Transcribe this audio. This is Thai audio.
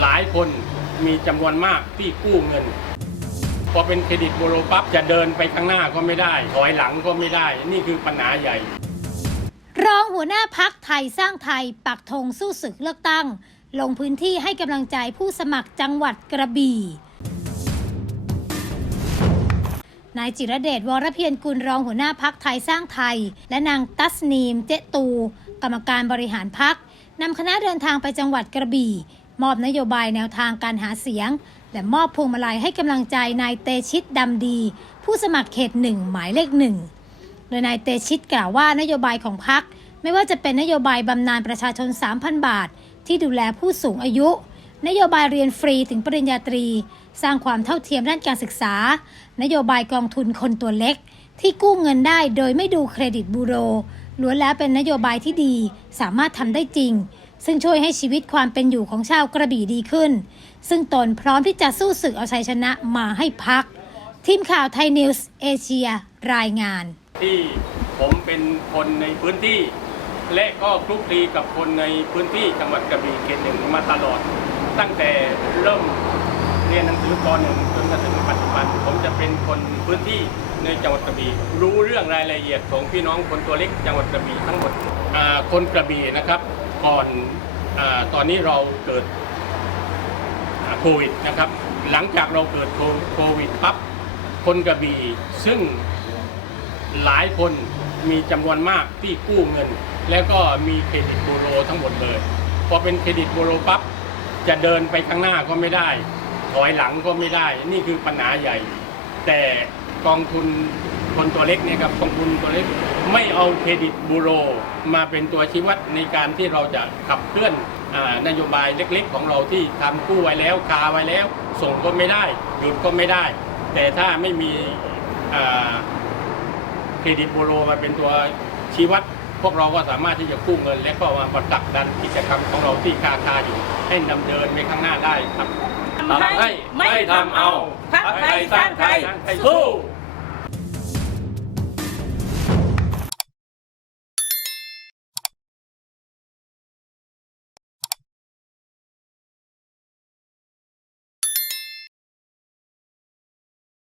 หลายคนมีจำนวนมากที่กู้เงิน พอเป็นเครดิตบูโรปั๊บจะเดินไปข้างหน้าก็ไม่ได้ ถอยหลังก็ไม่ได้ นี่คือปัญหาใหญ่ รองหัวหน้าพักไทยสร้างไทยปักธงสู้ศึกเลือกตั้ง ลงพื้นที่ให้กำลังใจผู้สมัครจังหวัดกระบี่นายจิรเดชวรเพียรกุลรองหัวหน้าพักไทยสร้างไทย และนางตัสนีม เจตู กรรมการบริหารพักนำคณะเดินทางไปจังหวัดกระบี่ มอบนโยบายแนวทางการหาเสียง และมอบพวงมาลัยให้กำลังใจนายเตชิตดำดี ผู้สมัครเขตหนึ่งหมายเลขหนึ่งโดยนายเตชิตกล่าวว่านโยบายของพรรคไม่ว่าจะเป็นนโยบายบำนาญประชาชน 3,000 บาท ที่ดูแลผู้สูงอายุ นโยบายเรียนฟรีถึงปริญญาตรี สร้างความเท่าเทียมด้านการศึกษา นโยบายกองทุนคนตัวเล็ก ที่กู้เงินได้โดยไม่ดูเครดิตบูโรล้วนแล้วเป็นนโยบายที่ดี สามารถทำได้จริง ซึ่งช่วยให้ชีวิตความเป็นอยู่ของชาวกระบี่ดีขึ้น ซึ่งตนพร้อมที่จะสู้ศึกเอาชัยชนะมาให้พัก ทีมข่าวไทยนิวส์เอเชียรายงาน ที่ผมเป็นคนในพื้นที่ และก็คลุกคลีกับคนในพื้นที่จังหวัดกระบี่เขตหนึ่งมาตลอด ตั้งแต่เริ่มเรียนหนังสือป .1 จนมาถึงปัจจุบัน ผมจะเป็นคนพื้นที่ในจังหวัดกระบี่รู้เรื่องรายละเอียดของพี่น้องคนตัวเล็กจังหวัดกระบี่ทั้งหมดคนกระบี่นะครับ ก่อนอตอนนี้เราเกิดโควิดนะครับ หลังจากเราเกิดโควิดปั๊บคนกระบี่ซึ่งหลายคนมีจำนวนมากที่กู้เงิน แล้วก็มีเครดิตบูโรทั้งหมดเลย พอเป็นเครดิตบูโรปั๊บจะเดินไปข้างหน้าก็ไม่ได้ ถอยหลังก็ไม่ได้ นี่คือปัญหาใหญ่ แต่กองทุน คนตัวเล็กเนี่ยครับกองทุนตัวเล็กไม่เอาเครดิตบูโรมาเป็นตัวชี้วัดในการที่เราจะขับเคลื่อนอานโยบายเล็ก ๆ ของเราที่ทำกู้ไว้แล้วคาไว้แล้ว ส่งก็ไม่ได้หยุดก็ไม่ได้ แต่ถ้าไม่มีอ่าเครดิตบูโรมาเป็นตัวชี้วัด พวกเราก็สามารถที่จะกู้เงิน และก็มาประดักดันกิจกรรมของเราที่คาคาอยู่ ให้ดำเนินไปข้างหน้าได้ครับทำให้ไม่ทำเอาพรรคไทยสร้างไทยสู้